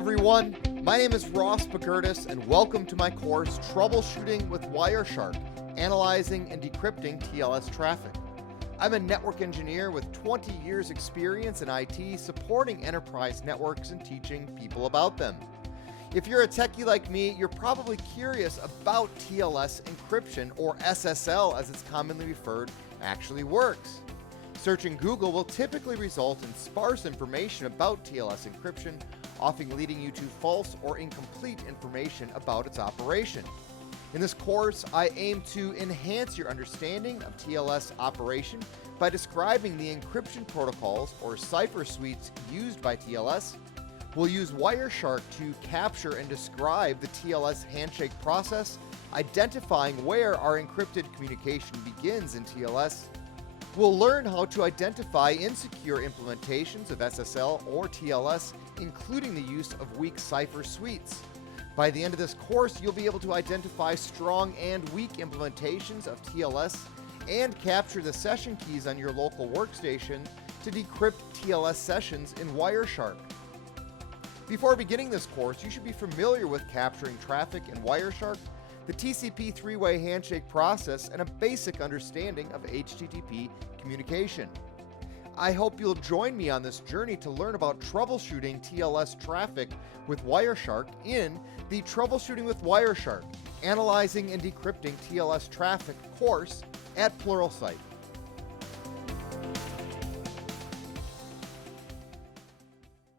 everyone, my name is Ross Bagurtis and welcome to my course Troubleshooting with Wireshark, Analyzing and Decrypting TLS Traffic. I'm a network engineer with 20 years experience in IT supporting enterprise networks and teaching people about them. If you're a techie like me, you're probably curious about TLS encryption, or SSL as it's commonly referred, actually works. Searching Google will typically result in sparse information about TLS encryption, often leading you to false or incomplete information about its operation. In this course, I aim to enhance your understanding of TLS operation by describing the encryption protocols or cipher suites used by TLS. We'll use Wireshark to capture and describe the TLS handshake process, identifying where our encrypted communication begins in TLS. We'll learn how to identify insecure implementations of SSL or TLS, including the use of weak cipher suites. By the end of this course, you'll be able to identify strong and weak implementations of TLS and capture the session keys on your local workstation to decrypt TLS sessions in Wireshark. Before beginning this course, you should be familiar with capturing traffic in Wireshark, the TCP three-way handshake process, and a basic understanding of HTTP communication. I hope you'll join me on this journey to learn about troubleshooting TLS traffic with Wireshark in the Troubleshooting with Wireshark, Analyzing and Decrypting TLS Traffic course at Pluralsight.